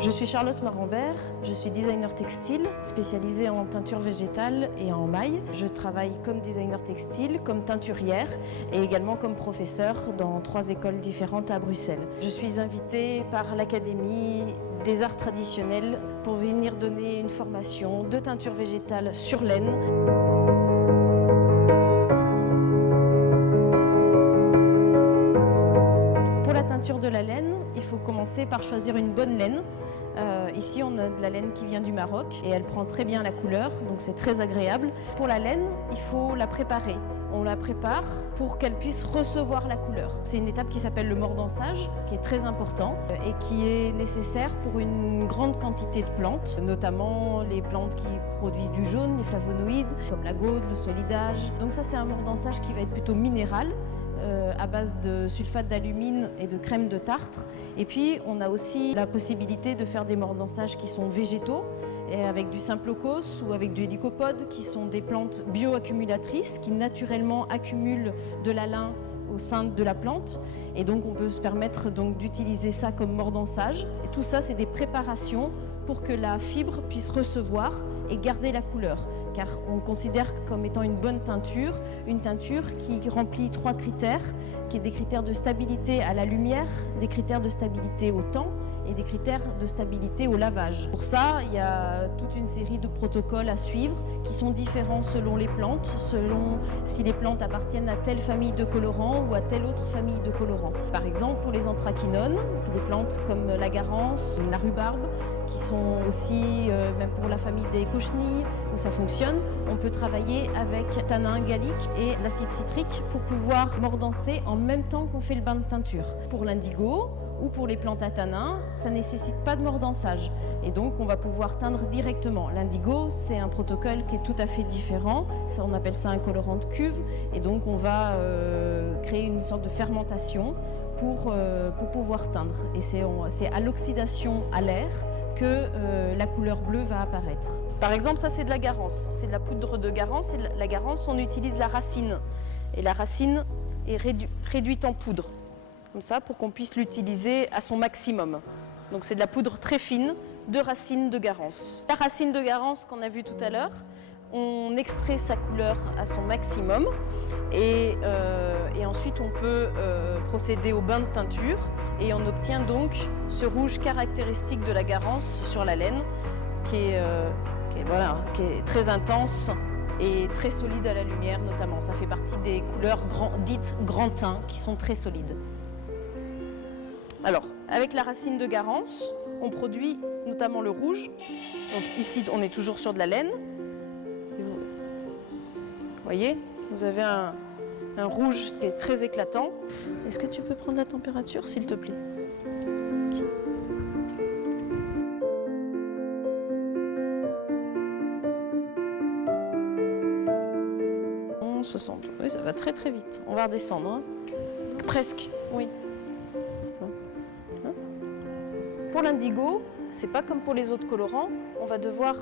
Je suis Charlotte Marambert, je suis designer textile spécialisée en teinture végétale et en maille. Je travaille comme designer textile, comme teinturière et également comme professeure dans 3 écoles différentes à Bruxelles. Je suis invitée par l'Académie des arts traditionnels pour venir donner une formation de teinture végétale sur laine. Pour la teinture de la laine, il faut commencer par choisir une bonne laine. Ici, on a de la laine qui vient du Maroc et elle prend très bien la couleur, donc c'est très agréable. Pour la laine, il faut la préparer. On la prépare pour qu'elle puisse recevoir la couleur. C'est une étape qui s'appelle le mordançage, qui est très important et qui est nécessaire pour une grande quantité de plantes, notamment les plantes qui produisent du jaune, les flavonoïdes, comme la gaude, le solidage. Donc ça, c'est un mordançage qui va être plutôt minéral, à base de sulfate d'alumine et de crème de tartre. Et puis, on a aussi la possibilité de faire des mordançages qui sont végétaux, et avec du Symplochos ou avec du Helicopode, qui sont des plantes bioaccumulatrices qui naturellement accumulent de l'alun au sein de la plante. Et donc, on peut se permettre d'utiliser ça comme mordançage. Et tout ça, c'est des préparations pour que la fibre puisse recevoir et garder la couleur. Car on considère comme étant une bonne teinture, une teinture qui remplit 3 critères, qui est des critères de stabilité à la lumière, des critères de stabilité au temps et des critères de stabilité au lavage. Pour ça, il y a toute une série de protocoles à suivre qui sont différents selon les plantes, selon si les plantes appartiennent à telle famille de colorants ou à telle autre famille de colorants. Par exemple, pour les anthracinones, des plantes comme la garance, la rhubarbe, qui sont aussi, même pour la famille des cochenilles, où ça fonctionne, on peut travailler avec tanin gallique et l'acide citrique pour pouvoir mordancer en même temps qu'on fait le bain de teinture. Pour l'indigo, ou pour les plantes à tanin, ça ne nécessite pas de mordançage. Et donc, on va pouvoir teindre directement. L'indigo, c'est un protocole qui est tout à fait différent. Ça, on appelle ça un colorant de cuve. Et donc, on va créer une sorte de fermentation pour pouvoir teindre. Et c'est à l'oxydation à l'air que la couleur bleue va apparaître. Par exemple, ça, c'est de la garance. C'est de la poudre de garance. Et la garance, on utilise la racine. Et la racine est réduite en poudre, comme ça, pour qu'on puisse l'utiliser à son maximum. Donc c'est de la poudre très fine de racine de garance. La racine de garance qu'on a vue tout à l'heure, on extrait sa couleur à son maximum et ensuite on peut procéder au bain de teinture et on obtient donc ce rouge caractéristique de la garance sur la laine qui est très intense et très solide à la lumière notamment. Ça fait partie des couleurs dites grand teint qui sont très solides. Alors, avec la racine de garance, on produit notamment le rouge. Donc ici, on est toujours sur de la laine. Vous voyez, vous avez un rouge qui est très éclatant. Est-ce que tu peux prendre la température, s'il te plaît? Okay. On se sent. Oui, ça va très très vite. On va redescendre. Hein. Presque, oui. Pour l'indigo, c'est pas comme pour les autres colorants, on va devoir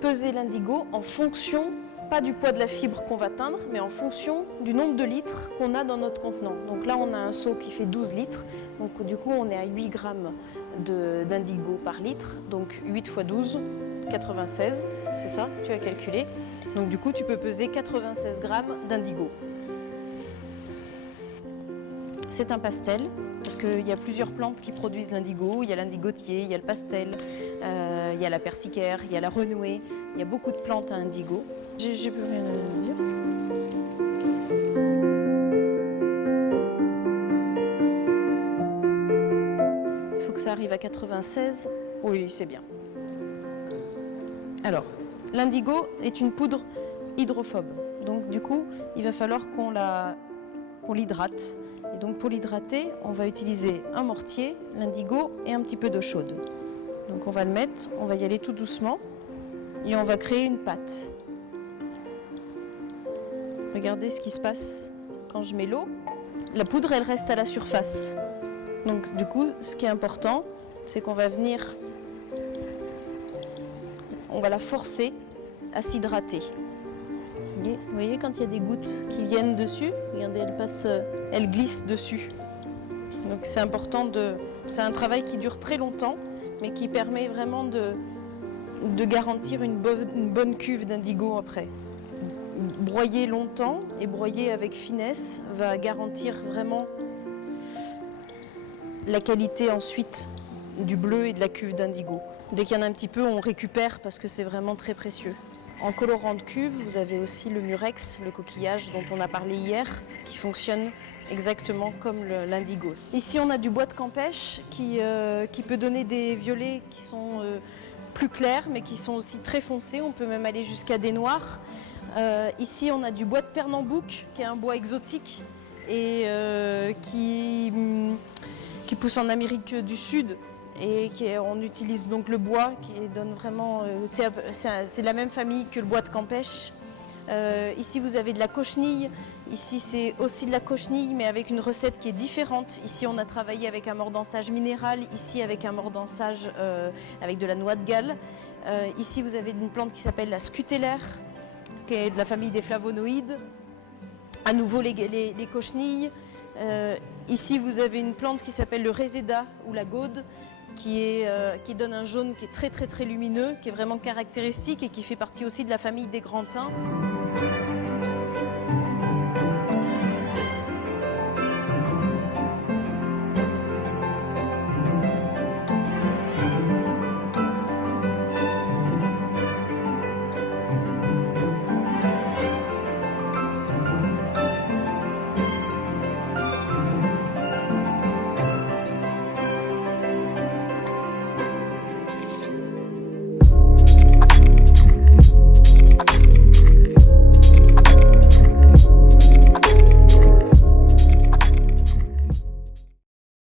peser l'indigo en fonction, pas du poids de la fibre qu'on va teindre, mais en fonction du nombre de litres qu'on a dans notre contenant. Donc là, on a un seau qui fait 12 litres, donc du coup, on est à 8 grammes d'indigo par litre, donc 8 x 12, 96, c'est ça, tu as calculé. Donc du coup, tu peux peser 96 grammes d'indigo. C'est un pastel, parce qu'il y a plusieurs plantes qui produisent l'indigo. Il y a l'indigotier, il y a le pastel, il y a la persicaire, il y a la renouée. Il y a beaucoup de plantes à indigo. J'ai plus rien à dire. Il faut que ça arrive à 96. Oui, c'est bien. Alors, l'indigo est une poudre hydrophobe. Donc du coup, il va falloir qu'on l'hydrate. Et donc pour l'hydrater, on va utiliser un mortier, l'indigo et un petit peu d'eau chaude. Donc on va le mettre, on va y aller tout doucement et on va créer une pâte. Regardez ce qui se passe quand je mets l'eau. La poudre, elle reste à la surface. Donc du coup, ce qui est important, c'est qu'on va venir, on va la forcer à s'hydrater. Vous voyez quand il y a des gouttes qui viennent dessus, regardez, elles glissent dessus. Donc c'est important c'est un travail qui dure très longtemps mais qui permet vraiment de garantir une bonne cuve d'indigo après. Broyer longtemps et broyer avec finesse va garantir vraiment la qualité ensuite du bleu et de la cuve d'indigo. Dès qu'il y en a un petit peu, on récupère parce que c'est vraiment très précieux. En colorant de cuve, vous avez aussi le murex, le coquillage dont on a parlé hier, qui fonctionne exactement comme l'indigo. Ici, on a du bois de campèche qui peut donner des violets qui sont plus clairs, mais qui sont aussi très foncés. On peut même aller jusqu'à des noirs. Ici, on a du bois de Pernambouc, qui est un bois exotique et qui pousse en Amérique du Sud. Et on utilise donc le bois qui donne vraiment... c'est la même famille que le bois de campèche. Ici, vous avez de la cochenille. Ici, c'est aussi de la cochenille, mais avec une recette qui est différente. Ici, on a travaillé avec un mordançage minéral. Ici, avec un mordançage avec de la noix de Galles. Ici, vous avez une plante qui s'appelle la scutellaire, qui est de la famille des flavonoïdes. À nouveau, les cochenilles. Ici, vous avez une plante qui s'appelle le réséda ou la gaude, qui donne un jaune qui est très lumineux, qui est vraiment caractéristique et qui fait partie aussi de la famille des grands thym.